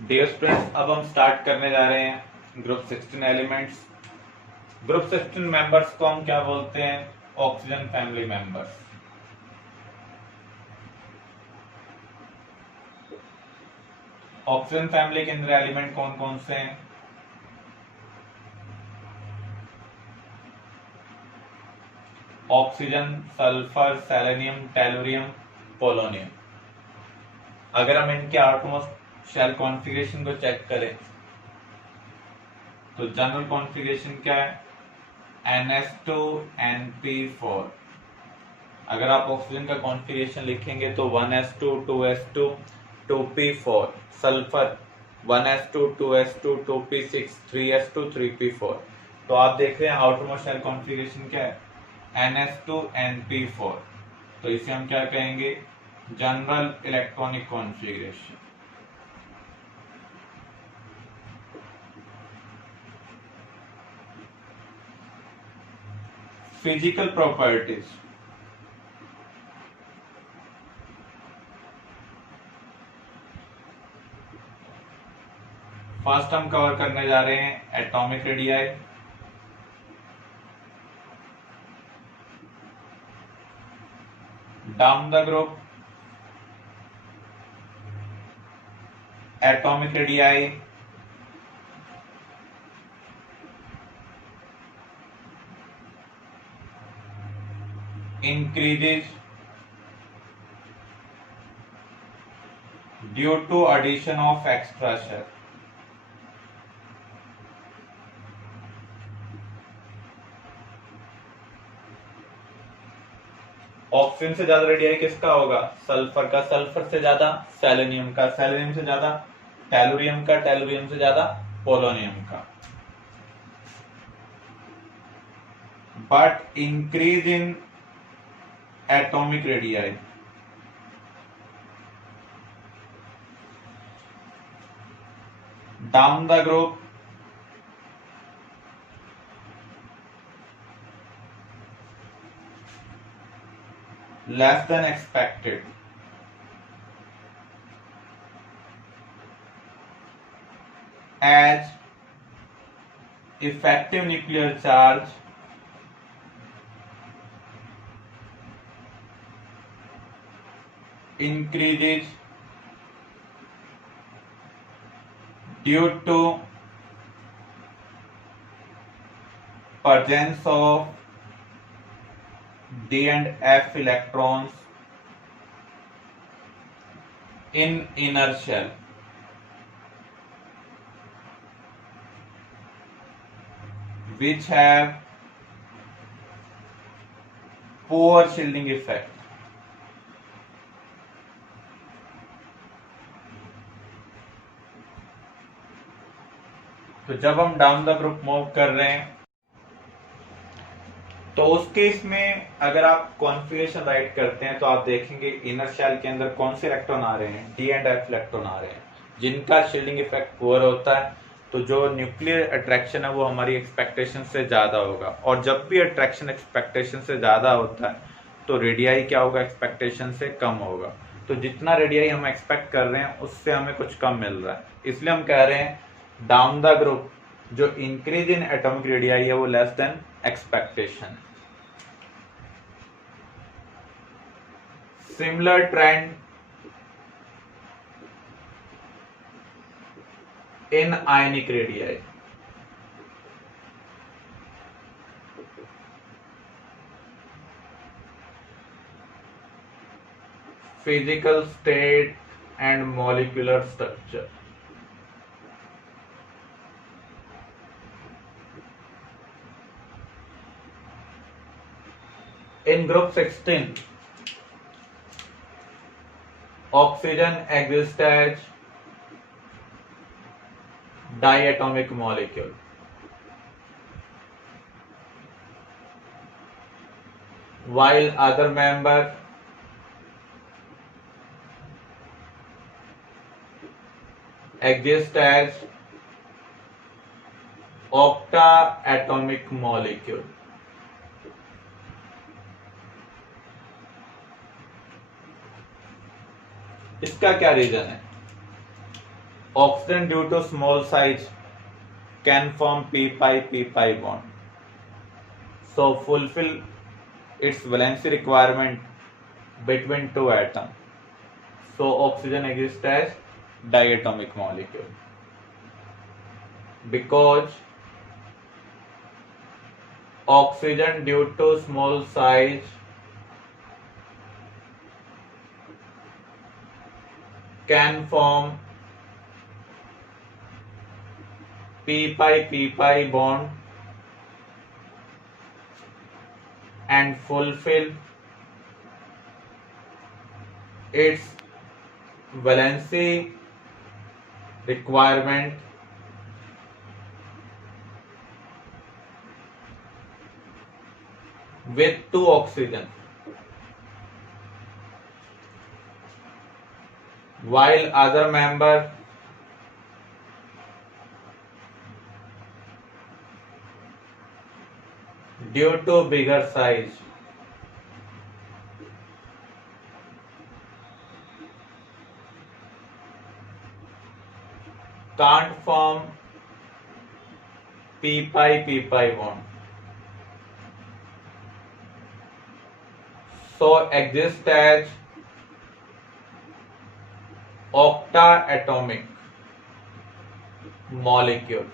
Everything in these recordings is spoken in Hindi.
डियर स्टूडेंट्स, अब हम स्टार्ट करने जा रहे हैं ग्रुप 16 एलिमेंट्स। ग्रुप 16 मेंबर्स को हम क्या बोलते हैं? Oxygen family members. Oxygen family के अंदर एलिमेंट कौन कौन से हैं? Oxygen, sulphur, selenium, tellurium, polonium. अगर हम इनके आउटमोस्ट शेल कॉन्फ़िगरेशन को चेक करें तो जनरल कॉन्फ़िगरेशन क्या है? NH2NP4। अगर आप ऑक्सीजन का कॉन्फ़िगरेशन लिखेंगे तो 1s2 2s2 2p4। Sulphur 1s2 2s2 2p6 3s2 3p4। तो आप देख रहे हैं आउटरमोस्ट शेल कॉन्फ़िगरेशन क्या है? NH2NP4। तो इसे हम क्या कहेंगे? General electronic configuration. Physical properties. First हम कवर करने जा रहे हैं atomic radii. Down the group atomic radii increases due to addition of extra shell। Oxygen से ज्यादा रेडियाई किसका होगा? सल्फर का। सल्फर से ज्यादा सेलेनियम का। सेलेनियम से ज्यादा टेलुरियम का। टेलुरियम से ज्यादा पोलोनियम का। But increase in atomic radii down the group less than expected as effective nuclear charge increases due to presence of D and F electrons in inner shell, which have poor shielding effect। तो जब हम डाउन द ग्रुप मूव कर रहे हैं तो उस केस में अगर आप कॉन्फ़िगरेशन राइट करते हैं तो आप देखेंगे इनर शेल के अंदर कौन से इलेक्ट्रॉन आ रहे हैं? डी एंड एफ इलेक्ट्रॉन आ रहे हैं, जिनका शील्डिंग इफेक्ट पुअर होता है। तो जो न्यूक्लियर अट्रैक्शन है वो हमारी एक्सपेक्टेशन से ज्यादा होगा, और जब भी अट्रैक्शन एक्सपेक्टेशन से ज्यादा होता है तो रेडियाई क्या होगा? एक्सपेक्टेशन से कम होगा। तो जितना रेडियाई हम एक्सपेक्ट कर रहे हैं उससे हमें कुछ कम मिल रहा है, इसलिए हम कह रहे हैं डाउन द ग्रुप जो इंक्रीज इन एटॉमिक रेडियाई है वो less than expectation. Similar trend in ionic radii। Physical state and molecular structure। In group 16, oxygen exists as diatomic molecule, while other member exist as octaatomic molecule। इसका क्या रीजन है? Oxygen due to small size can form p-pi bond. So fulfill its valency requirement between two atoms. So oxygen exists as diatomic molecule because oxygen due to small size can form p-pi bond and fulfill its valency requirement with two oxygen, while other member due to bigger size can't form p-pi bond. So exist as octaatomic molecule.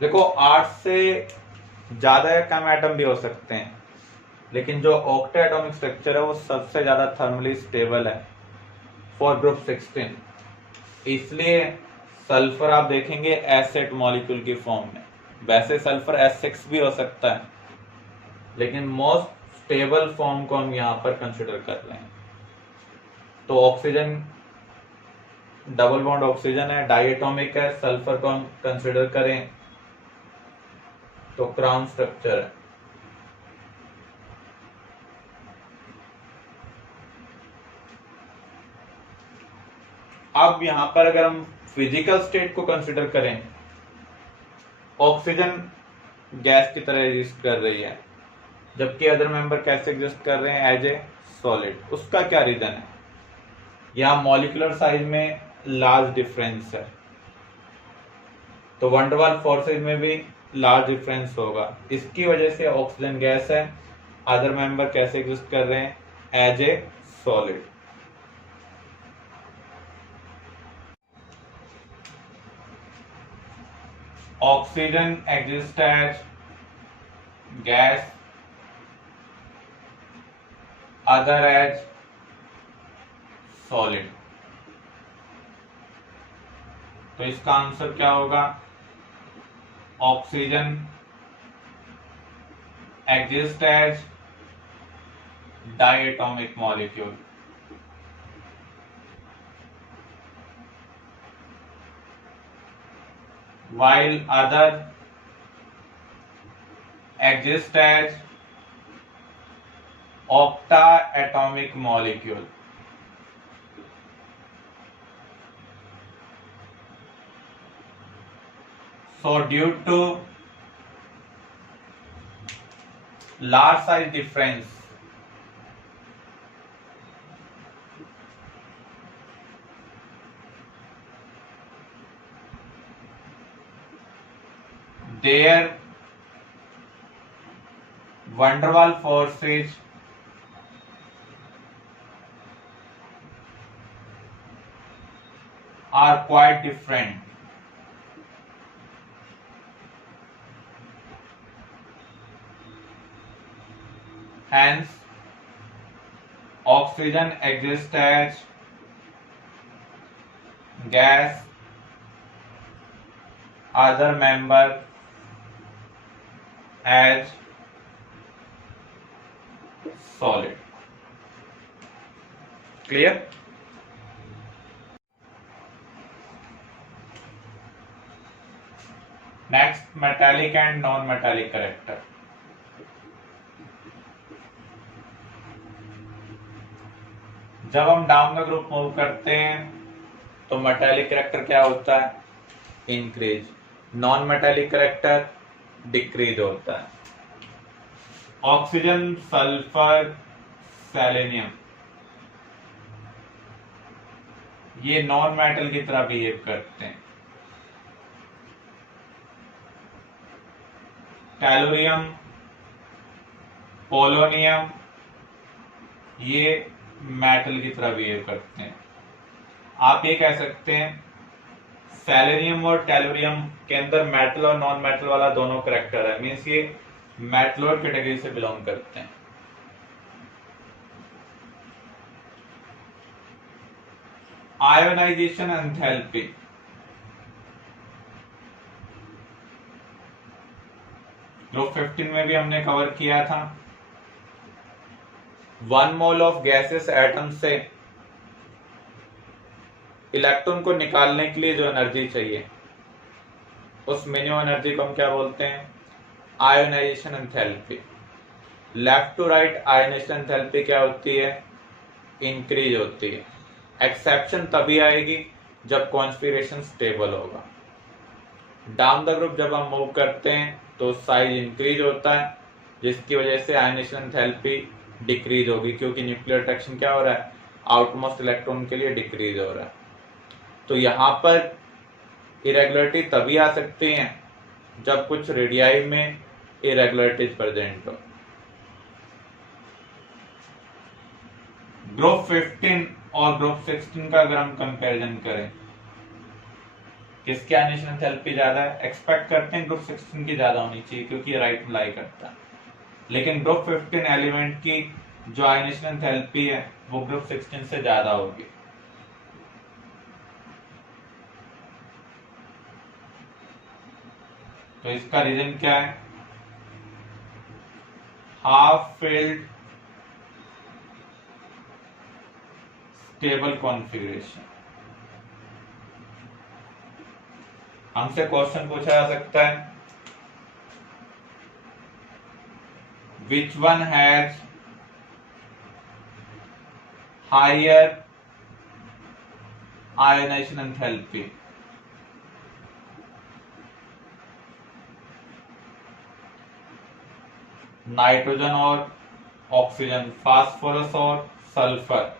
देखो 8 से ज्यादा या कम एटम भी हो सकते हैं, लेकिन जो ऑक्टा एटॉमिक स्ट्रक्चर है वो सबसे ज्यादा थर्मली स्टेबल है फॉर ग्रुप 16। इसलिए सल्फर आप देखेंगे एसेट मॉलिक्यूल की फॉर्म में। वैसे सल्फर S6 भी हो सकता है, लेकिन मोस्ट स्टेबल फॉर्म को हम यहाँ पर कंसिडर कर रहे हैं। तो ऑक्सीजन डबल बॉन्ड ऑक्सीजन है, डायटोमिक है, सल्फर को हम कंसिडर करें तो क्राउन स्ट्रक्चर है। अब यहां पर अगर हम फिजिकल स्टेट को कंसिडर करें, ऑक्सीजन गैस की तरह एग्जिस्ट कर रही है, जबकि अदर मेंबर कैसे एग्जिस्ट कर रहे हैं, एज ए सॉलिड। उसका क्या रीजन है? यहां मॉलिक्यूलर साइज में लार्ज डिफरेंस है, तो वंडर वाल फोर्सेज में भी लार्ज डिफरेंस होगा। इसकी वजह से ऑक्सीजन गैस है, अदर मेंबर कैसे एग्जिस्ट कर रहे हैं, as a solid. Oxygen exist as gas, other as solid. तो इसका आंसर क्या होगा? Oxygen exist as diatomic molecule, while other exist as octaatomic molecule. So due to large size difference, their van der Waals forces are quite different. Hence, oxygen exists as gas, other member as solid. Clear? Next, metallic and non-metallic character. जब हम डाउन द ग्रुप मूव करते हैं तो मेटालिक कैरेक्टर क्या होता है? Increase. Non metallic character decrease होता है। ऑक्सीजन, सल्फर, सेलेनियम ये नॉन मेटल की तरह बिहेव करते हैं। टेलोरियम, पोलोनियम ये मेटल की तरह बिहेव करते हैं। आप ये कह सकते हैं सेलेनियम और टेलोरियम के अंदर मेटल और नॉन मेटल वाला दोनों करेक्टर है, मीन्स ये मेटलॉइड कैटेगरी से बिलोंग करते हैं। आयोनाइजेशन एंथैल्पी, ग्रुप 15 में भी हमने कवर किया था। 1 मोल ऑफ गैसेस एटम से इलेक्ट्रॉन को निकालने के लिए जो एनर्जी चाहिए उस मिनिमम एनर्जी को हम क्या बोलते हैं? Ionization enthalpy. Left to right ionization enthalpy क्या होती है? इंक्रीज होती है। एक्सेप्शन तभी आएगी जब कॉन्फिगरेशन स्टेबल होगा। डाउन द ग्रुप जब हम मूव करते हैं तो साइज इंक्रीज होता है, जिसकी वजह से आयोनाइजेशन एंथैल्पी डिक्रीज होगी, क्योंकि न्यूक्लियर अट्रैक्शन क्या हो रहा है? आउटमोस्ट इलेक्ट्रॉन के लिए डिक्रीज हो रहा है। तो यहां पर इरेगुलरिटी तभी आ सकती है जब कुछ रेडियाई में इरेगुलरिटीज प्रेजेंट हो। ग्रुप 15 और ग्रुप 16 का अगर हम कंपैरिजन करें, किसकी आयोनाइजेशन एंथैल्पी ज्यादा है? एक्सपेक्ट करते हैं ग्रुप 16 की ज्यादा होनी चाहिए, क्योंकि ये राइट में लाई करता है। लेकिन ग्रुप 15 एलिमेंट की जो आयोनाइजेशन एंथैल्पी है वो ग्रुप 16 से ज्यादा होगी। तो इसका रीजन क्या है? Half filled stable configuration. हमसे क्वेश्चन पूछा जा सकता है which one has higher ionization enthalpy? Nitrogen और ऑक्सीजन, फास्फोरस और सल्फर।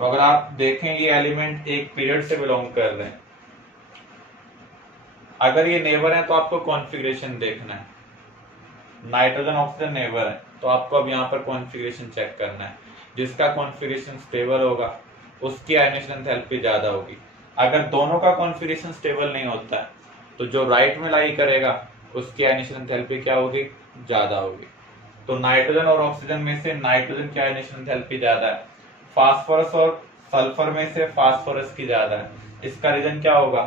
तो अगर आप देखें ये एलिमेंट एक पीरियड से बिलोंग कर रहे हैं, अगर ये नेबर है तो आपको कॉन्फ़िगरेशन देखना है। नाइट्रोजन ऑक्सीजन नेबर है तो आपको अब यहाँ पर कॉन्फ़िगरेशन चेक करना है। जिसका कॉन्फ़िगरेशन स्टेबल होगा उसकी आयोनाइजेशन एंथैल्पी ज्यादा होगी। अगर दोनों का कॉन्फ़िगरेशन स्टेबल नहीं होता है तो जो राइट में लाई करेगा उसकी आयोनाइजेशन एंथैल्पी क्या होगी? ज्यादा होगी। तो नाइट्रोजन और ऑक्सीजन में से नाइट्रोजन की आयोनाइजेशन एंथैल्पी ज्यादा है, फास्फोरस और सल्फर में से फास्फोरस की ज्यादा है। इसका रीजन क्या होगा?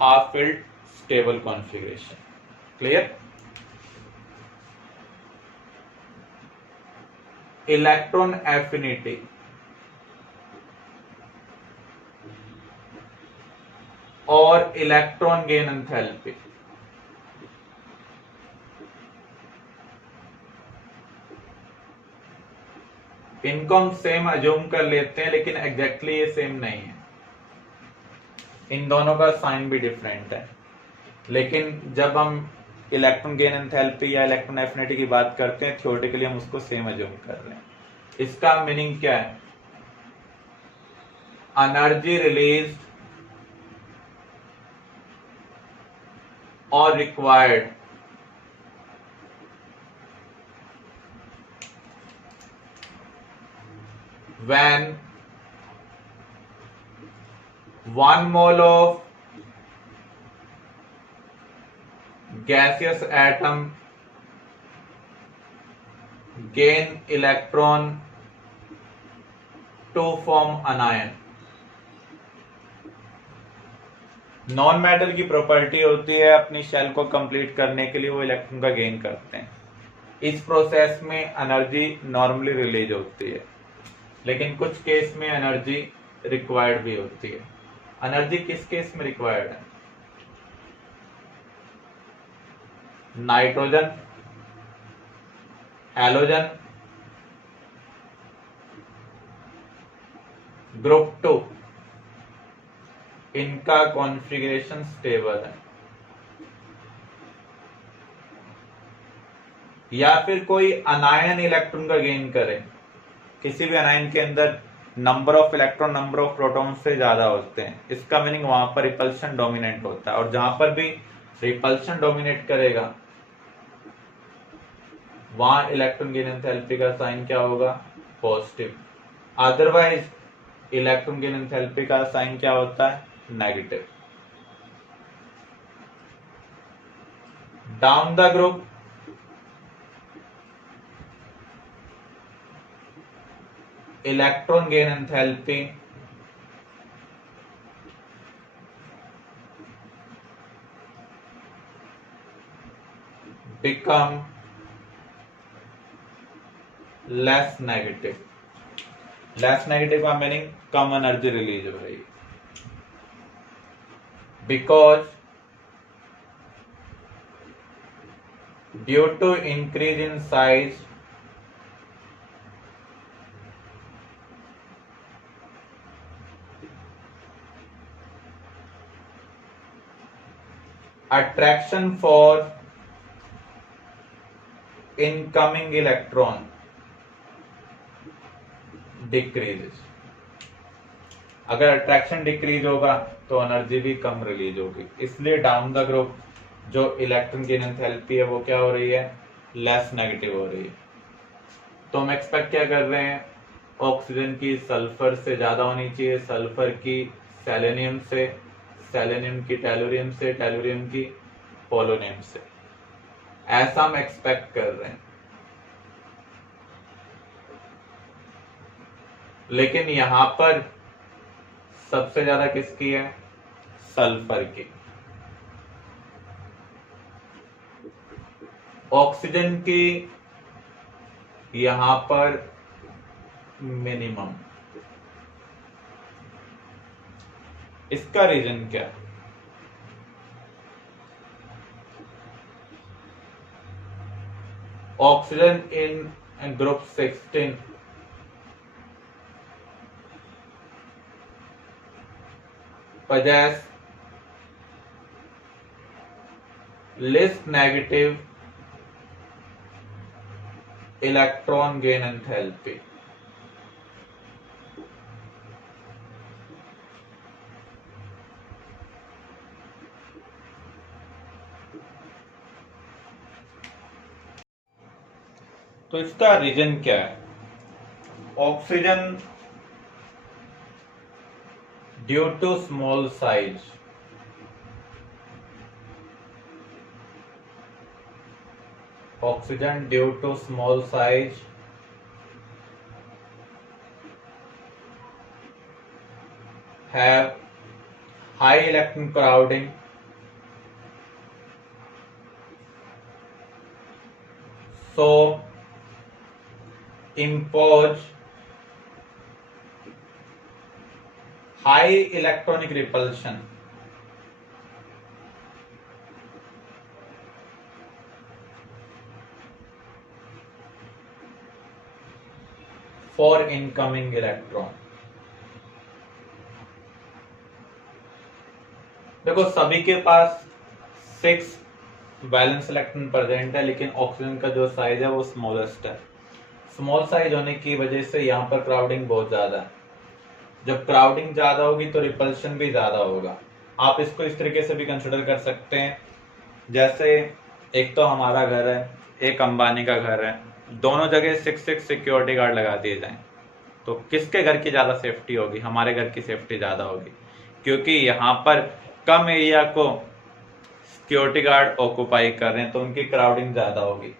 Half filled stable configuration. Clear? Electron affinity, और इलेक्ट्रॉन गेन एंथैल्पी। इनको हम सेम अज्यूम कर लेते हैं, लेकिन एग्जैक्टली ये सेम नहीं है। इन दोनों का साइन भी डिफरेंट है। लेकिन जब हम इलेक्ट्रॉन गेन एंथैल्पी या इलेक्ट्रॉन एफिनिटी की बात करते हैं, थ्योरेटिकली हम उसको सेम अज्यूम कर रहे हैं। इसका मीनिंग क्या है? एनर्जी रिलीज और required when 1 mole of gaseous atom gain electron to form anion। Non metal की प्रॉपर्टी होती है अपनी शेल को कंप्लीट करने के लिए वो इलेक्ट्रॉन का गेन करते हैं। इस प्रोसेस में एनर्जी नॉर्मली रिलीज होती है, लेकिन कुछ केस में एनर्जी रिक्वायर्ड भी होती है। एनर्जी किस केस में रिक्वायर्ड है? नाइट्रोजन, हैलोजन, ग्रुप 2 इनका कॉन्फ़िगरेशन स्टेबल है, या फिर कोई अनायन इलेक्ट्रॉन का गेन करे किसी भी अनायन के अंदर number of electron number of proton से ज्यादा होते हैं, इसका मीनिंग वहां पर रिपल्शन डोमिनेंट होता है, और जहां पर भी रिपल्शन डोमिनेट करेगा वहां इलेक्ट्रॉन गेन एंथैल्पी का साइन क्या होगा, positive. Otherwise electron gain enthalpy का साइन क्या होता है, negative. Down the group electron gain enthalpy become less negative. Less negative का मीनिंग कम एनर्जी रिलीज हो रही है, because due to increase in size attraction for incoming electron decreases। अगर अट्रैक्शन डिक्रीज होगा तो एनर्जी भी कम रिलीज होगी, इसलिए डाउन द ग्रुप जो इलेक्ट्रॉन गेन एंथैल्पी है वो क्या हो रही है, लेस नेगेटिव हो रही है। तो हम एक्सपेक्ट क्या कर रहे हैं, ऑक्सीजन की सल्फर से ज्यादा होनी चाहिए, सल्फर की सेलेनियम से, सेलेनियम की टेलुरियम से, टेलुरियम की पोलोनियम से, ऐसा हम एक्सपेक्ट कर रहे हैं। लेकिन यहां पर सबसे ज्यादा किसकी है, सल्फर की। ऑक्सीजन की यहां पर मिनिमम। इसका रीजन क्या है, oxygen in group 16 possess less negative electron gain enthalpy। तो इसका रीजन क्या है, oxygen due to small size oxygen due to small size have high electron crowding, so impose high electronic repulsion for incoming electron। देखो सभी के पास 6 वैलेंस इलेक्ट्रॉन प्रेजेंट है, लेकिन ऑक्सीजन का जो साइज है वो स्मॉलेस्ट है। स्मॉल साइज होने की वजह से यहाँ पर क्राउडिंग बहुत ज्यादा है। जब क्राउडिंग ज्यादा होगी तो रिपल्शन भी ज्यादा होगा। आप इसको इस तरीके से भी कंसिडर कर सकते हैं, जैसे एक तो हमारा घर है, एक अंबानी का घर है, दोनों जगह 6 सिक्योरिटी गार्ड लगा दिए जाएं, तो किसके घर की ज्यादा सेफ्टी होगी, हमारे घर की सेफ्टी ज्यादा होगी, क्योंकि यहाँ पर कम एरिया को सिक्योरिटी गार्ड ऑक्युपाई कर रहे हैं तो उनकी क्राउडिंग ज्यादा होगी।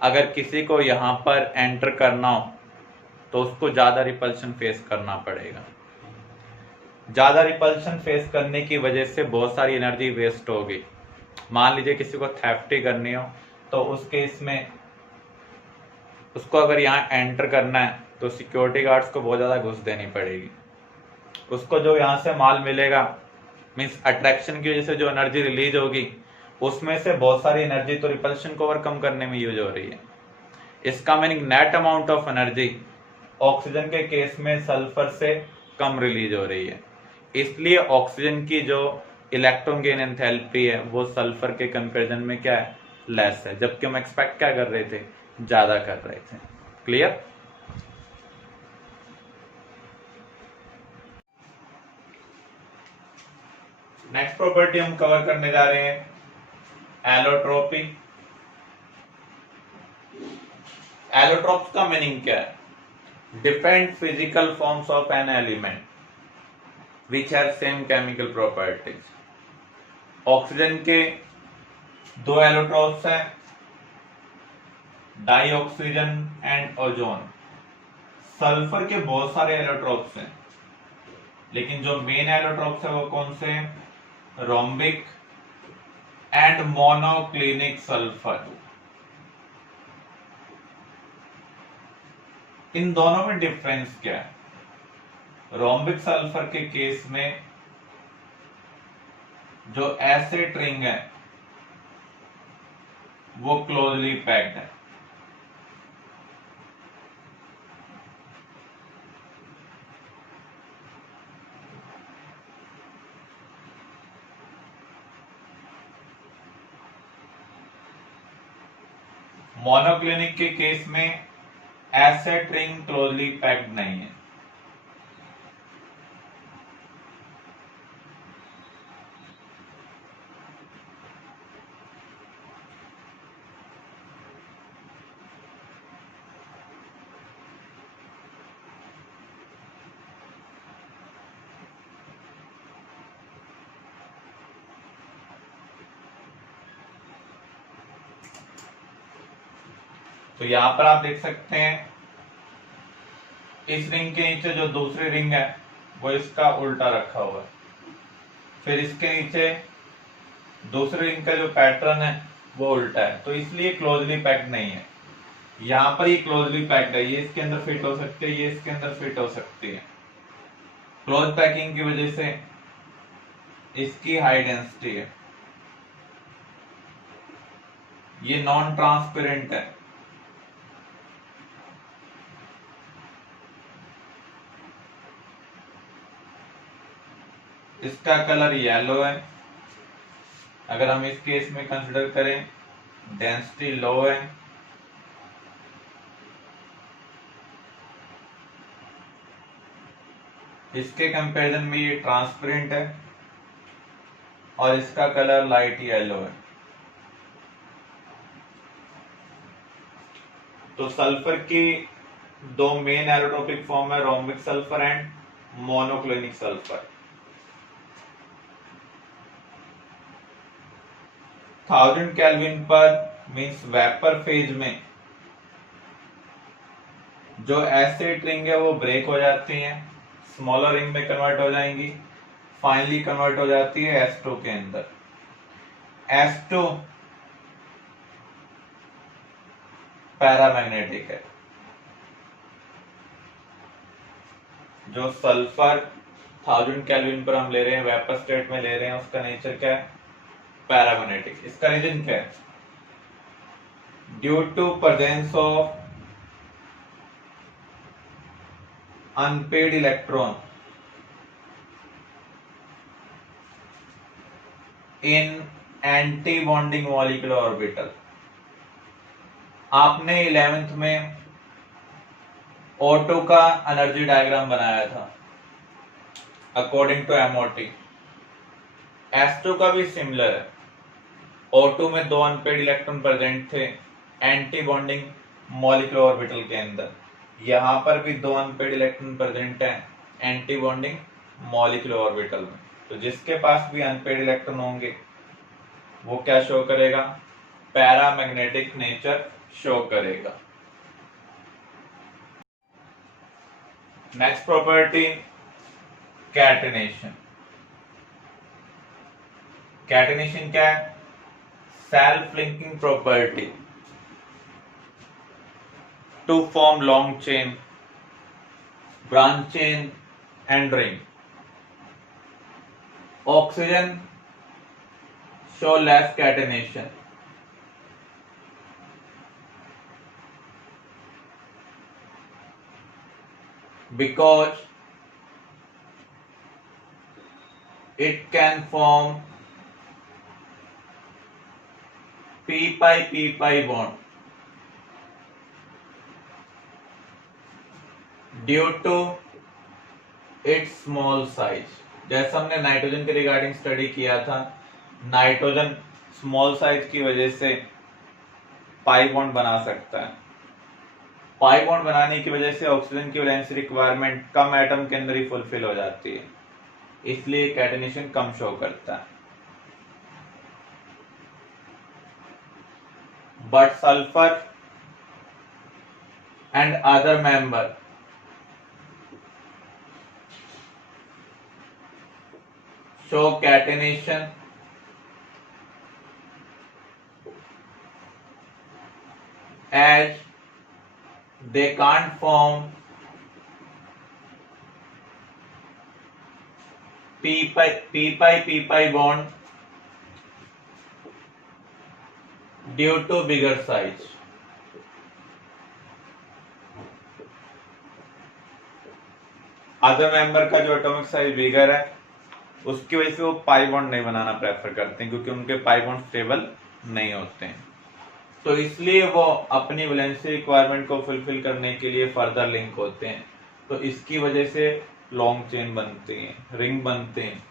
अगर किसी को यहाँ पर एंटर करना हो तो उसको ज्यादा रिपल्शन फेस करना पड़ेगा। ज्यादा रिपल्शन फेस करने की वजह से बहुत सारी एनर्जी वेस्ट होगी। मान लीजिए किसी को थेफ्टी करनी हो तो उस केस में उसको अगर यहाँ एंटर करना है तो सिक्योरिटी गार्ड्स को बहुत ज्यादा घुस देनी पड़ेगी। उसको जो यहाँ से माल मिलेगा, मीन्स अट्रैक्शन की वजह से जो एनर्जी रिलीज होगी उसमें से बहुत सारी एनर्जी तो रिपल्शन को ओवरकम करने में यूज हो रही है। इसका meaning net amount of energy oxygen के केस में सल्फर से कम रिलीज हो रही है, इसलिए ऑक्सीजन की जो इलेक्ट्रॉन गेन एंथैल्पी है वो सल्फर के कंपैरिजन में क्या है, लेस है, जबकि हम एक्सपेक्ट क्या कर रहे थे, ज्यादा कर रहे थे। क्लियर। नेक्स्ट प्रॉपर्टी हम कवर करने जा रहे हैं एलोट्रोपी। एलोट्रोप्स का मीनिंग क्या है? Different physical forms of an element which have same chemical properties. Oxygen के दो एलोट्रोप्स हैं, डाइऑक्सीजन एंड ओजोन। सल्फर के बहुत सारे एलोट्रोप्स हैं, लेकिन जो मेन एलोट्रोप्स है वो कौन से हैं? Rhombic and monoclinic sulphur. इन दोनों में डिफरेंस क्या है? रोम्बिक सल्फर के केस में जो एसिड रिंग है वो क्लोजली पैक्ड है, मोनोक्लिनिक के केस में एसिड रिंग क्लोजली पैक्ड नहीं है। तो यहां पर आप देख सकते हैं इस रिंग के नीचे जो दूसरी रिंग है वो इसका उल्टा रखा हुआ है, फिर इसके नीचे दूसरी रिंग का जो पैटर्न है वो उल्टा है, तो इसलिए क्लोजली पैक्ड नहीं है। यहां पर ही क्लोजली पैक्ड है, ये इसके अंदर फिट हो सकती है, ये इसके अंदर फिट हो सकती है। क्लोज पैकिंग की वजह से इसकी हाई डेंसिटी है, ये नॉन ट्रांसपेरेंट है। इसका कलर येलो है। अगर हम इस केस में कंसिडर करें, डेंसिटी लो है, इसके कंपैरिजन में ये ट्रांसपेरेंट है और इसका कलर लाइट येलो है। तो सल्फर की दो मेन एलोट्रोपिक फॉर्म है, rhombic sulphur and monoclinic sulphur. 1000 kelvin पर मींस वेपर फेज में जो एसिड रिंग है वो ब्रेक हो जाती है, स्मॉलर रिंग में कन्वर्ट हो जाएंगी, फाइनली कन्वर्ट हो जाती है S2 के अंदर। S2 पैरामैग्नेटिक है। जो सल्फर 1000 केल्विन पर हम ले रहे हैं, वेपर स्टेट में ले रहे हैं, उसका नेचर क्या है? पैरामैग्नेटिक। इसका रीजन क्या है? Due to presence of unpaired electron in antibonding molecular orbital. आपने 11th में O2 का एनर्जी डायग्राम बनाया था अकॉर्डिंग टू MOT। S2 का भी सिमिलर है। O2 में दो अनपेड इलेक्ट्रॉन प्रेजेंट थे एंटी बॉन्डिंग मॉलिक्यूलर ऑर्बिटल के अंदर, यहां पर भी दो अनपेड इलेक्ट्रॉन प्रेजेंट है एंटी बॉन्डिंग मॉलिक्यूलर ऑर्बिटल में। तो जिसके पास भी अनपेड इलेक्ट्रॉन होंगे वो क्या शो करेगा? पैरामैग्नेटिक नेचर शो करेगा। Next property catenation. कैटेनेशन क्या है? Self linking property to form long chain, branch chain and ring. Oxygen show less catenation because it can form p pi p pi bond due to its small size। जैसा हमने नाइट्रोजन के रिगार्डिंग स्टडी किया था, नाइट्रोजन स्मॉल साइज की वजह से पाई बॉन्ड बना सकता है। पाई बॉन्ड बनाने की वजह से ऑक्सीजन की वैलेंसी रिक्वायरमेंट कम एटम के अंदर ही फुलफिल हो जाती है, इसलिए कैटेनेशन कम शो करता है। But sulphur and other member show catenation as they can't form p-pi bond due to bigger size. Other member का जो एटॉमिक साइज बिगर है उसकी वजह से वो पाई बॉन्ड नहीं बनाना प्रेफर करते हैं, क्योंकि उनके पाई बॉन्ड स्टेबल नहीं होते हैं। तो इसलिए वो अपनी वैलेंसी रिक्वायरमेंट को फुलफिल करने के लिए फर्दर लिंक होते हैं। तो इसकी वजह से लॉन्ग चेन बनती है, रिंग बनते हैं।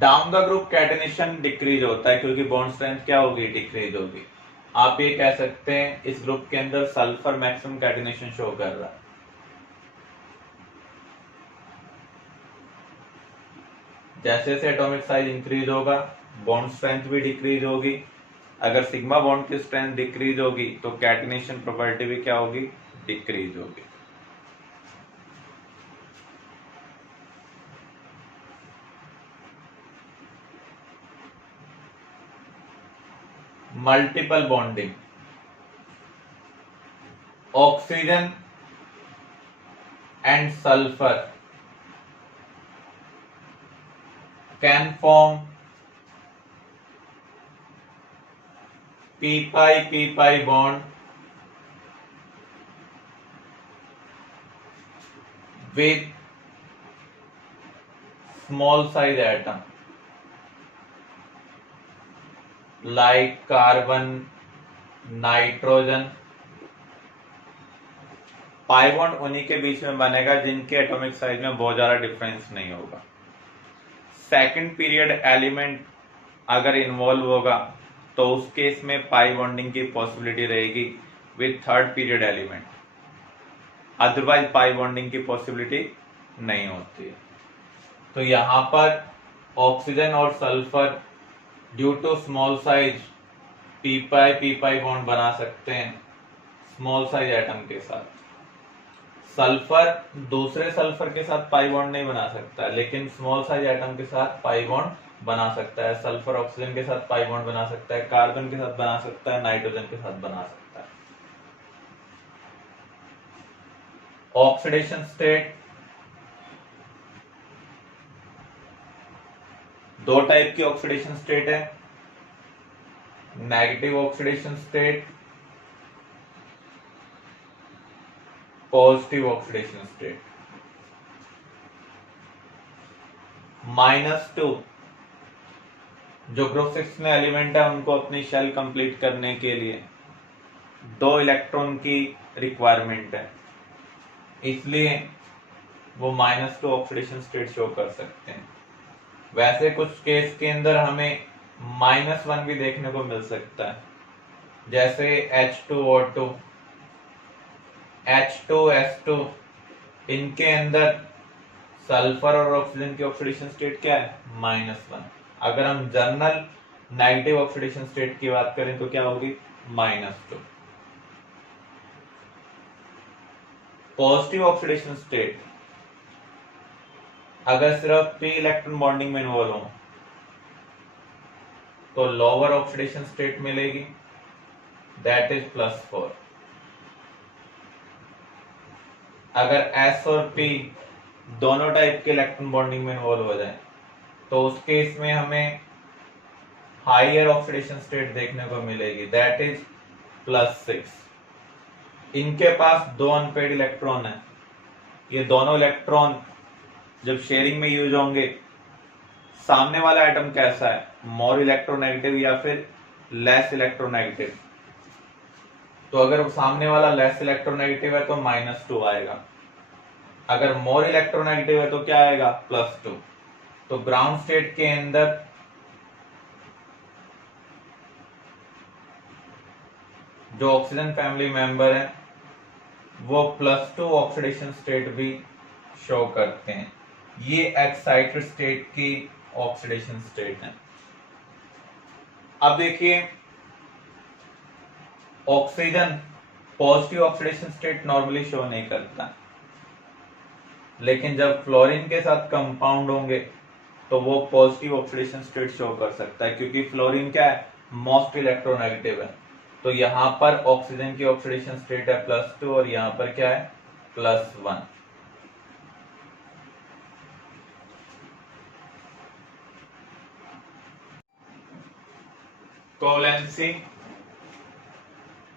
Down the group catenation decrease होता है, क्योंकि बॉन्ड स्ट्रेंथ क्या होगी, डिक्रीज होगी। आप ये कह सकते हैं इस ग्रुप के अंदर सल्फर मैक्सिमम कैटेनेशन शो कर रहा है। जैसे जैसे एटॉमिक साइज इंक्रीज होगा बॉन्ड स्ट्रेंथ भी डिक्रीज होगी। अगर सिग्मा बॉन्ड की स्ट्रेंथ डिक्रीज होगी तो कैटेनेशन प्रॉपर्टी भी क्या होगी, डिक्रीज होगी। Multiple bonding, oxygen and sulphur can form p-pi bond with small size atom like carbon, nitrogen। Pi bond उन्हीं के बीच में बनेगा जिनके एटॉमिक साइज में बहुत ज्यादा डिफरेंस नहीं होगा। सेकंड पीरियड एलिमेंट अगर इन्वॉल्व होगा तो उस केस में पाई बॉन्डिंग की पॉसिबिलिटी रहेगी with third period element, otherwise pi bonding की पॉसिबिलिटी नहीं होती है। तो यहां पर ऑक्सीजन और sulphur due to small size p-pi bond बना सकते हैं स्मॉल साइज एटम के साथ। सल्फर दूसरे सल्फर के साथ पाई बॉन्ड नहीं बना सकता, लेकिन स्मॉल साइज एटम के साथ पाई बॉन्ड बना सकता है। सल्फर ऑक्सीजन के साथ पाई बॉन्ड बना सकता है, कार्बन के साथ बना सकता है, नाइट्रोजन के साथ बना सकता है। ऑक्सीडेशन स्टेट, दो टाइप की ऑक्सीडेशन स्टेट है, negative oxidation state, positive oxidation state. -2 जो ग्रुप 6 में एलिमेंट है उनको अपनी शेल कंप्लीट करने के लिए 2 इलेक्ट्रॉन की रिक्वायरमेंट है, इसलिए वो -2 ऑक्सीडेशन स्टेट शो कर सकते हैं। वैसे कुछ केस के अंदर हमें -1 भी देखने को मिल सकता है, जैसे H2O2, H2S2, इनके अंदर सल्फर और ऑक्सीजन की ऑक्सीडेशन स्टेट क्या है, -1। अगर हम जनरल नेगेटिव ऑक्सीडेशन स्टेट की बात करें तो क्या होगी, -2। पॉजिटिव ऑक्सीडेशन स्टेट अगर सिर्फ p इलेक्ट्रॉन बॉन्डिंग में इन्वॉल्व हो तो लोअर ऑक्सीडेशन स्टेट मिलेगी, दैट इज +4। अगर s और p दोनों टाइप के इलेक्ट्रॉन बॉन्डिंग में इन्वॉल्व हो जाए तो उस केस में हमें हायर ऑक्सीडेशन स्टेट देखने को मिलेगी, दैट इज +6। इनके पास 2 अनपेड इलेक्ट्रॉन है, ये दोनों इलेक्ट्रॉन जब शेयरिंग में यूज होंगे, सामने वाला एटम कैसा है, मोर इलेक्ट्रोनेगेटिव या फिर लेस इलेक्ट्रोनेगेटिव। तो अगर सामने वाला लेस इलेक्ट्रोनेगेटिव है तो -2 आएगा, अगर मोर इलेक्ट्रोनेगेटिव है तो क्या आएगा, +2। तो ग्राउंड स्टेट के अंदर जो ऑक्सीजन फैमिली मेंबर है वो +2 ऑक्सीडेशन स्टेट भी शो करते हैं। ये एक्साइटेड स्टेट की ऑक्सीडेशन स्टेट है। अब देखिए, oxygen positive oxidation state normally show नहीं करता, लेकिन जब फ्लोरीन के साथ कंपाउंड होंगे तो वो पॉजिटिव ऑक्सीडेशन स्टेट शो कर सकता है, क्योंकि फ्लोरीन क्या है, मोस्ट इलेक्ट्रोनेगेटिव है। तो यहां पर ऑक्सीजन की ऑक्सीडेशन स्टेट है +2 और यहां पर क्या है, +1। कोवलेंसी,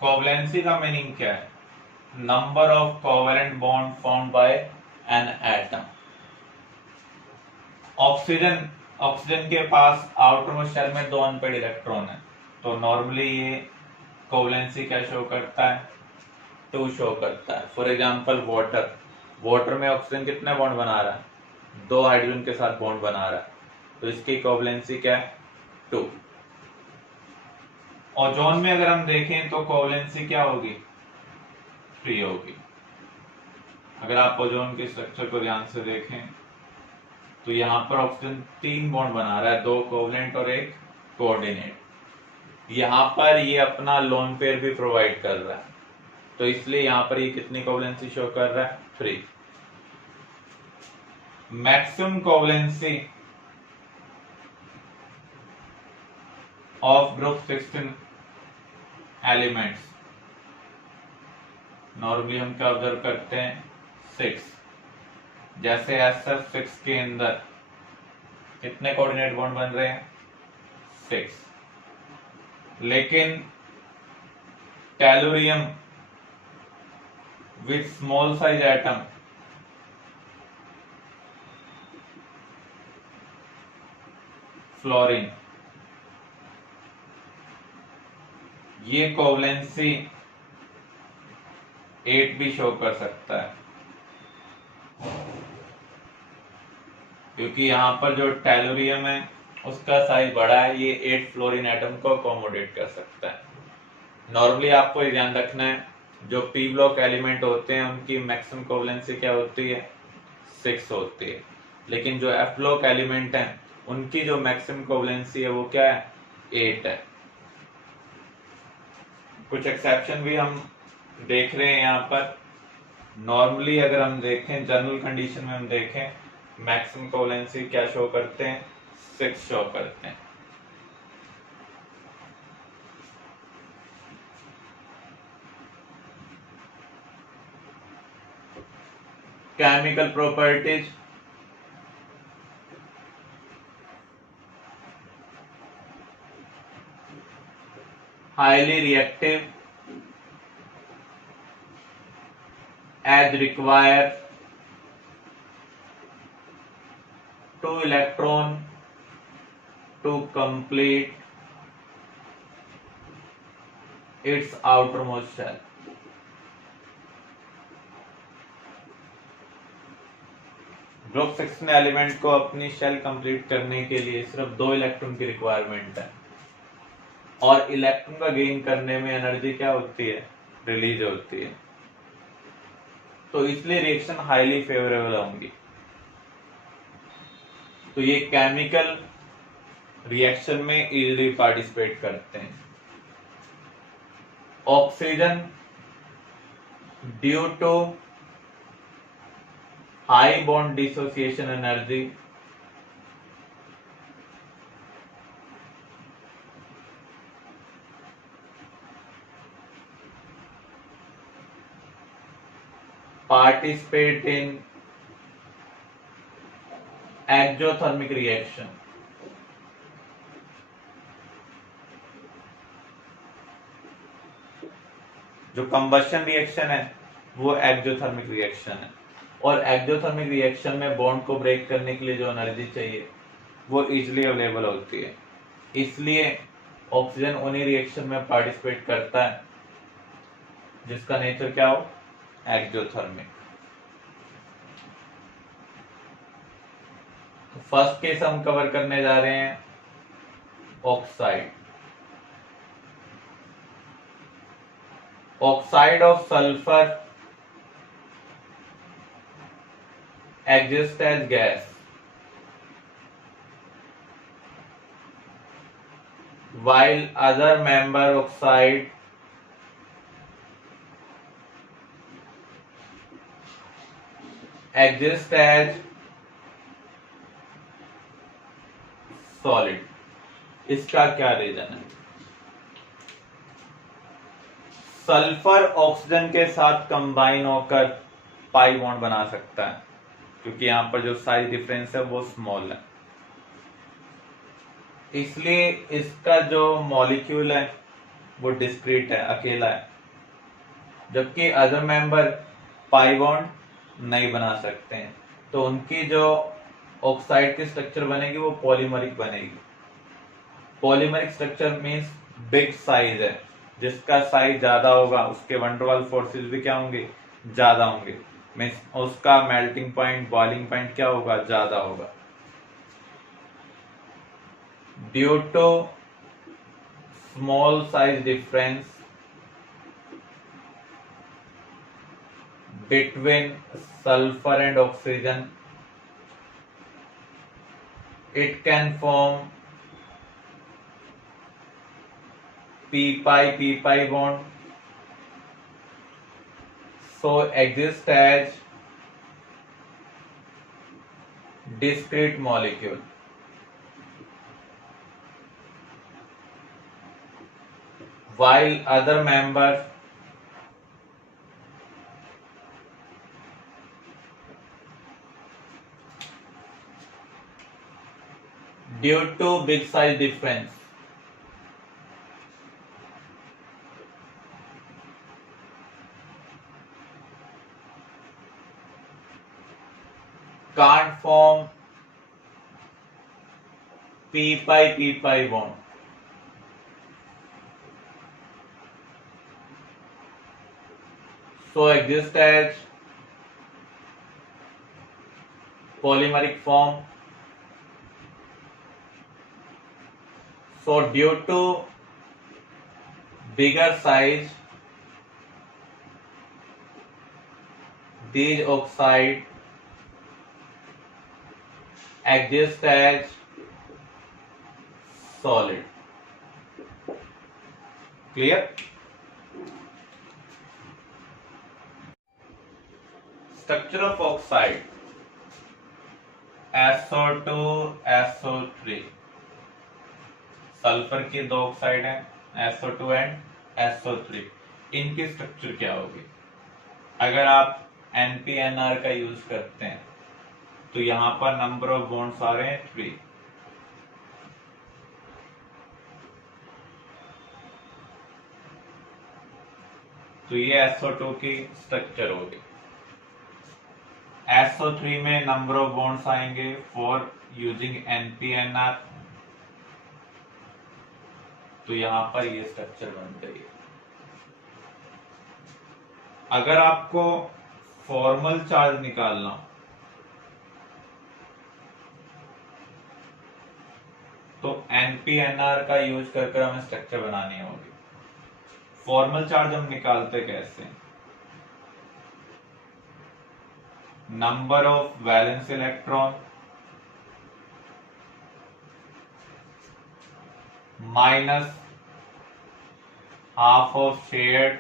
कोवलेंसी का मीनिंग क्या है, number of covalent bond found by an atom. Oxygen oxygen के पास आउटरमोस्ट शेल में 2 अनपेड इलेक्ट्रॉन है, तो नॉर्मली ये कोवलेंसी क्या शो करता है, 2 शो करता है। फॉर एग्जांपल वाटर, वाटर में ऑक्सीजन कितने बॉन्ड बना रहा है, 2 हाइड्रोजन के साथ बॉन्ड बना रहा है, तो इसकी कोवलेंसी क्या है, 2। ओजोन में अगर हम देखें तो कोवलेंसी क्या होगी, 3 होगी। अगर आप ओजोन के स्ट्रक्चर को ध्यान से देखें तो यहाँ पर ऑक्सीजन 3 बॉन्ड बना रहा है, 2 कोवलेंट और 1 कोऑर्डिनेट। यहाँ पर ये अपना लोन पेयर भी प्रोवाइड कर रहा है, तो इसलिए यहाँ पर ये कितनी कोवलेंसी शो कर रहा है, 3। Maximum covalency of group 16 elements, normally हम क्या ऑब्जर्व करते हैं, 6। जैसे SF6 के अंदर कितने कोऑर्डिनेट बॉन्ड बन रहे हैं, 6। लेकिन tellurium with small size atom fluorine, ये कोवलेंसी 8 भी शो कर सकता है, क्योंकि यहाँ पर जो टेलुरियम है उसका साइज बड़ा है, ये 8 फ्लोरीन एटम को अकोमोडेट कर सकता है। नॉर्मली आपको ये ध्यान रखना है, जो पी ब्लॉक एलिमेंट होते हैं उनकी मैक्सिमम कोवलेंसी क्या होती है, 6 होती है, लेकिन जो एफ ब्लॉक एलिमेंट है उनकी जो मैक्सिमम कोवलेंसी है वो क्या है, 8 है। कुछ एक्सेप्शन भी हम देख रहे हैं यहाँ पर। नॉर्मली अगर हम देखें, जनरल कंडीशन में हम देखें, मैक्सिमम कोवलेंसी क्या शो करते हैं, 6 शो करते हैं। Chemical properties, highly reactive as require 2 electron to complete its outermost shell। Group 16 element को अपनी शेल कंप्लीट करने के लिए सिर्फ 2 इलेक्ट्रॉन की रिक्वायरमेंट है, और इलेक्ट्रॉन का गेन करने में एनर्जी क्या होती है, रिलीज होती है, तो इसलिए रिएक्शन हाईली फेवरेबल होंगी। तो ये केमिकल रिएक्शन में इजीली पार्टिसिपेट करते हैं। Oxygen due to high bond dissociation energy participate in exothermic reaction। जो कंबशन रिएक्शन है वो एक्सोथर्मिक रिएक्शन है, और एक्सोथर्मिक रिएक्शन में बॉन्ड को ब्रेक करने के लिए जो एनर्जी चाहिए वो इजीली अवेलेबल होती है, इसलिए ऑक्सीजन उन्हीं रिएक्शन में पार्टिसिपेट करता है जिसका नेचर क्या हो, एक्सोथर्मिक। फर्स्ट केस हम कवर करने जा रहे हैं oxide. Oxide of sulphur exist as gas while other member oxide exist as solid। इसका क्या रीजन है? सल्फर ऑक्सीजन के साथ कंबाइन होकर पाई बॉन्ड बना सकता है, क्योंकि यहां पर जो साइज डिफरेंस है वो स्मॉल है, इसलिए इसका जो मॉलिक्यूल है वो डिस्क्रीट है, अकेला है, जबकि अदर मेंबर पाई बॉन्ड नहीं बना सकते हैं। तो उनकी जो ऑक्साइड की स्ट्रक्चर बनेगी वो पॉलीमरिक बनेगी। Polymeric structure means big size है, जिसका साइज ज्यादा होगा उसके वंडरवाल फोर्सेस भी क्या होंगे, ज्यादा होंगे, मींस उसका मेल्टिंग पॉइंट, बॉइलिंग पॉइंट क्या होगा, ज्यादा होगा। Due to small size difference between sulfur and oxygen, it can form p-pi bond, so exist as discrete molecule, while other members due to big size difference can't form p-pi bond, so exist as polymeric form। So due to bigger size, these oxide exist as solid। Clear? Structure of oxide: SO2 SO3। Sulphur की दो ऑक्साइड है, SO2 एंड SO3। इनकी स्ट्रक्चर क्या होगी? अगर आप NPNR का यूज करते हैं तो यहां पर नंबर ऑफ बॉन्ड्स आ रहे हैं 3। तो ये SO2 की स्ट्रक्चर होगी। SO3 में नंबर ऑफ बॉन्ड्स आएंगे 4 यूजिंग NPNR, तो यहां पर ये स्ट्रक्चर बन गई है। अगर आपको फॉर्मल चार्ज निकालना तो NPNR का यूज कर हमें स्ट्रक्चर बनानी होगी। फॉर्मल चार्ज हम निकालते कैसे? Number of valence electron minus half of shared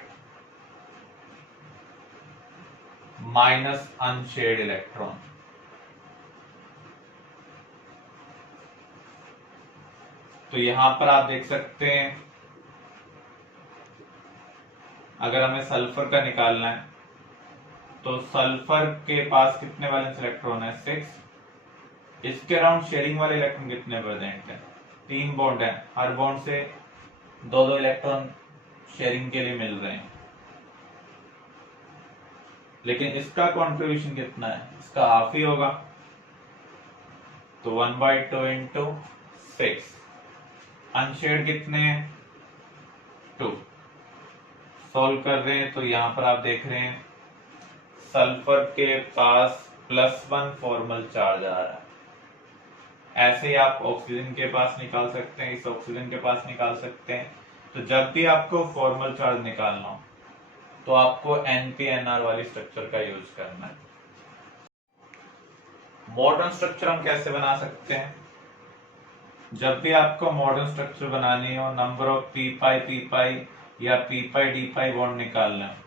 minus unshared electron. तो यहां पर आप देख सकते हैं, अगर हमें सल्फर का निकालना है तो सल्फर के पास कितने वैलेंस इलेक्ट्रॉन है? 6। इसके अराउंड शेयरिंग वाले इलेक्ट्रॉन कितने प्रेजेंट है? 3 बॉन्ड है, हर बॉन्ड से 2-2 इलेक्ट्रॉन शेयरिंग के लिए मिल रहे हैं। लेकिन इसका कंट्रीब्यूशन कितना है? इसका हाफ ही होगा, तो 1/2 इंटू 6। अनशेयर्ड कितने हैं? 2। सॉल्व कर रहे हैं तो यहां पर आप देख रहे हैं सल्फर के पास +1 फॉर्मल चार्ज आ रहा है, ऐसे ही आप ऑक्सीजन के पास निकाल सकते हैं, इस ऑक्सीजन के पास निकाल सकते हैं। तो जब भी आपको फॉर्मल चार्ज निकालना हो तो आपको NP-NR वाली स्ट्रक्चर का यूज करना है। मॉडर्न स्ट्रक्चर हम कैसे बना सकते हैं? जब भी आपको मॉडर्न स्ट्रक्चर बनानी हो, नंबर ऑफ पी पाई या पी पाई बॉन्ड निकालना है,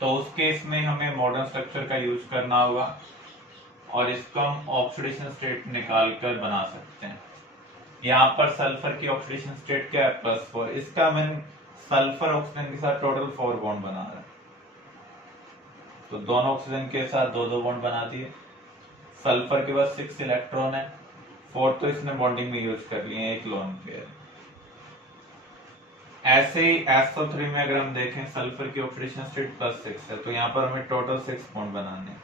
तो उस केस में हमें मॉडर्न स्ट्रक्चर का यूज करना होगा और इसको हम ऑक्सीडेशन स्टेट निकाल कर बना सकते हैं। यहाँ पर सल्फर की ऑक्सीडेशन स्टेट क्या है? +4। इसका मीन सल्फर ऑक्सीजन के साथ टोटल 4 बॉन्ड बना रहा है, तो दोनों ऑक्सीजन के साथ 2-2 बॉन्ड बना दिए। सल्फर के पास 6 इलेक्ट्रॉन है, 4 तो इसने बॉन्डिंग में यूज कर लिए, एक लोन पेयर। ऐसे ही SO3 में अगर हम देखें, सल्फर की ऑक्सीडेशन स्टेट +6 है, तो यहाँ पर हमें टोटल 6 बॉन्ड बनाने हैं।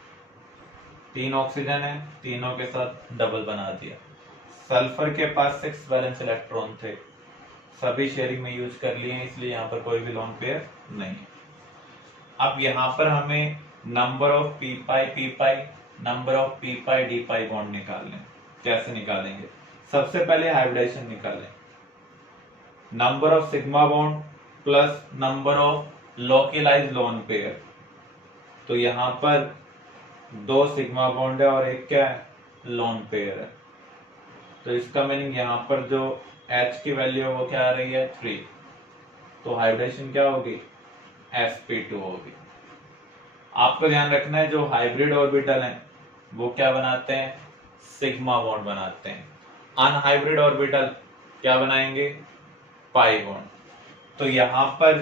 3 ऑक्सीजन है, तीनों के साथ डबल बना दिया। सल्फर के पास 6 वैलेंस इलेक्ट्रॉन थे, सभी शेयरिंग में यूज कर लिए, इसलिए यहाँ पर कोई भी लोन पेयर नहीं है। अब यहाँ पर हमें number of P pi number of P pi D pi bond निकालने। कैसे निकालेंगे? सबसे पहले हाइब्रिडेशन निकालें। Number of sigma bond plus number of localized lone pair. तो यहाँ पर 2 सिग्मा बॉन्ड है और एक क्या है? लोन पेयर है। तो इसका मीनिंग यहाँ पर जो H की वैल्यू है वो क्या आ रही है? 3। तो हाइब्रिडेशन क्या होगी? sp2 होगी। आपको ध्यान रखना है, जो हाइब्रिड ऑर्बिटल हैं वो क्या बनाते हैं? सिग्मा बॉन्ड बनाते हैं। अनहाइब्रिड ऑर्बिटल क्या बनाएंगे? Pi bond. तो यहाँ पर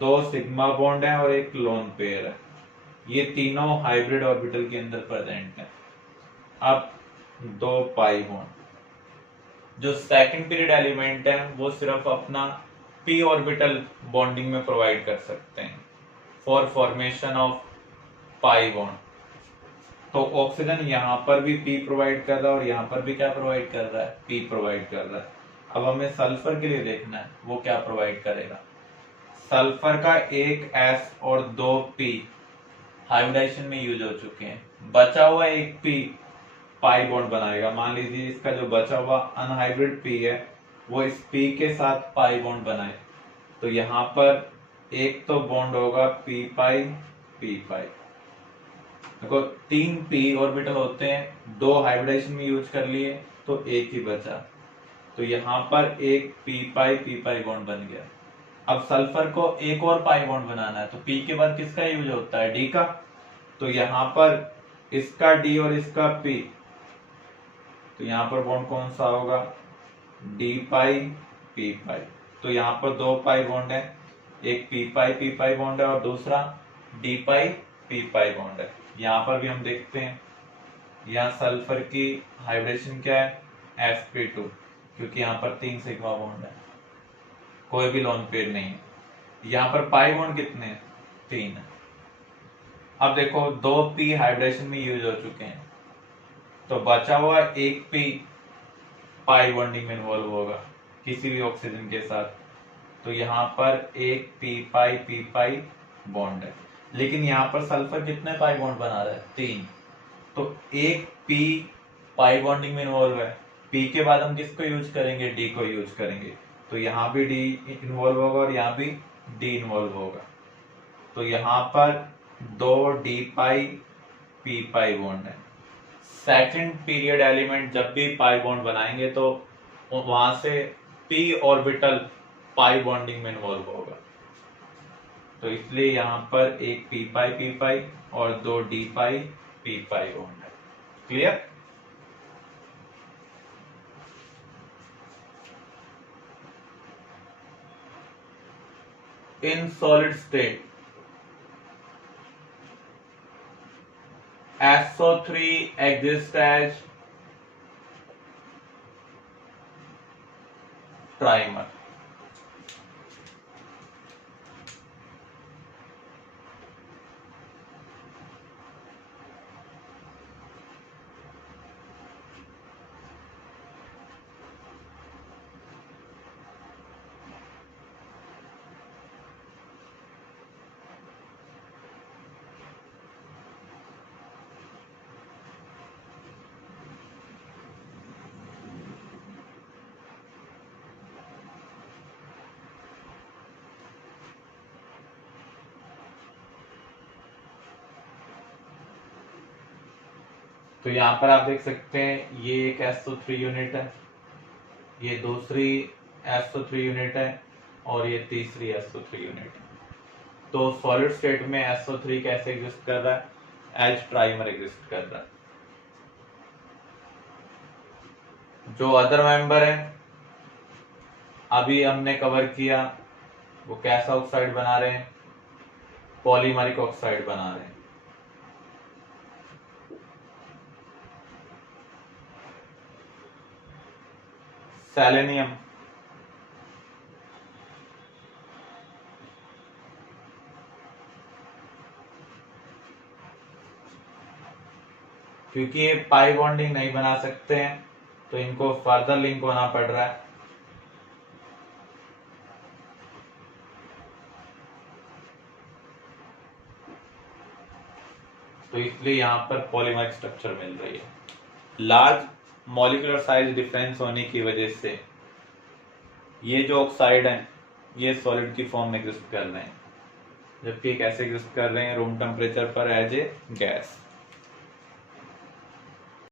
2 सिग्मा बॉन्ड है और एक लोन पेयर है, ये तीनों हाइब्रिड ऑर्बिटल के अंदर प्रेजेंट है। अब 2 पाई बॉन्ड। जो सेकंड पीरियड एलिमेंट है वो सिर्फ अपना p ऑर्बिटल बॉन्डिंग में प्रोवाइड कर सकते हैं for formation of pi bond. तो ऑक्सीजन यहाँ पर भी P प्रोवाइड कर रहा है और यहाँ पर भी क्या प्रोवाइड कर रहा है? P प्रोवाइड कर रहा है। अब हमें सल्फर के लिए देखना है वो क्या प्रोवाइड करेगा। सल्फर का एक S और 2 P हाइब्रिडेशन में यूज हो चुके हैं, बचा हुआ एक P पाई बॉन्ड बनाएगा। मान लीजिए इसका जो बचा हुआ अनहाइब्रिड P है वो इस P के साथ पाई बॉन्ड बनाए, तो यहाँ पर एक तो बॉन्ड होगा P पाई। देखो 3 p ऑर्बिटल होते हैं, 2 हाइब्रिडेशन में यूज कर लिए तो एक ही बचा, तो यहाँ पर एक p पाई बॉन्ड बन गया। अब सल्फर को एक और पाई बॉन्ड बनाना है, तो p के बाद किसका यूज होता है? d का। तो यहाँ पर इसका d और इसका p, तो यहाँ पर बॉन्ड कौन सा होगा? d पाई p पाई। तो यहाँ पर 2 पाई बॉन्ड है, एक p पाई बॉन्ड है और दूसरा d पाई p पाई बॉन्ड है। यहाँ पर भी हम देखते हैं, यहाँ सल्फर की हाइब्रिडेशन क्या है? sp2, क्योंकि यहाँ पर 3 सिग्मा बॉन्ड है, कोई भी लोन पेयर नहीं है। यहाँ पर पाई बॉन्ड कितने हैं? 3 है। अब देखो 2 p हाइब्रिडेशन में यूज हो चुके हैं, तो बचा हुआ एक p पाई बॉन्डिंग में इन्वॉल्व होगा किसी भी ऑक्सीजन के साथ, तो यहाँ पर एक p पाई बॉन्ड है। लेकिन यहाँ पर सल्फर कितने पाई बॉन्ड बना रहा है? 3। तो एक p पाई बॉन्डिंग में इन्वॉल्व है, p के बाद हम किसको यूज करेंगे? d को यूज करेंगे, तो यहाँ भी d इन्वॉल्व होगा और यहाँ भी d इन्वॉल्व होगा। तो यहाँ पर 2 d पाई p पाई बॉन्ड है। सेकंड पीरियड एलिमेंट जब भी पाई बॉन्ड बनाएंगे तो वहां से p ऑर्बिटल पाई बॉन्डिंग में इन्वॉल्व होगा, तो इसलिए यहाँ पर एक p पाई और 2 d पाई p पाई बॉन्ड है। Clear? In solid state, SO3 exists as trimer. तो यहाँ पर आप देख सकते हैं ये एक SO3 यूनिट है, ये दूसरी SO3 यूनिट है और ये तीसरी SO3 यूनिट है। तो सॉलिड स्टेट में SO3 कैसे एग्जिस्ट कर रहा है, एज ट्राइमर एग्जिस्ट कर रहा है। जो अदर मेंबर है अभी हमने कवर किया, वो कैसा ऑक्साइड बना रहे हैं, पॉलीमरिक ऑक्साइड बना रहे हैं। सेलेनियम, क्योंकि ये पाई बॉन्डिंग नहीं बना सकते हैं तो इनको फर्दर लिंक होना पड़ रहा है। तो इसलिए यहाँ पर पॉलीमरिक स्ट्रक्चर मिल रही है। लार्ज मॉलिक्यूलर साइज डिफरेंस होने की वजह से ये जो ऑक्साइड हैं ये सॉलिड की फॉर्म में एग्जिस्ट कर रहे हैं, जबकि कैसे एग्जिस्ट कर रहे हैं, रूम टेम्परेचर पर एज ए गैस।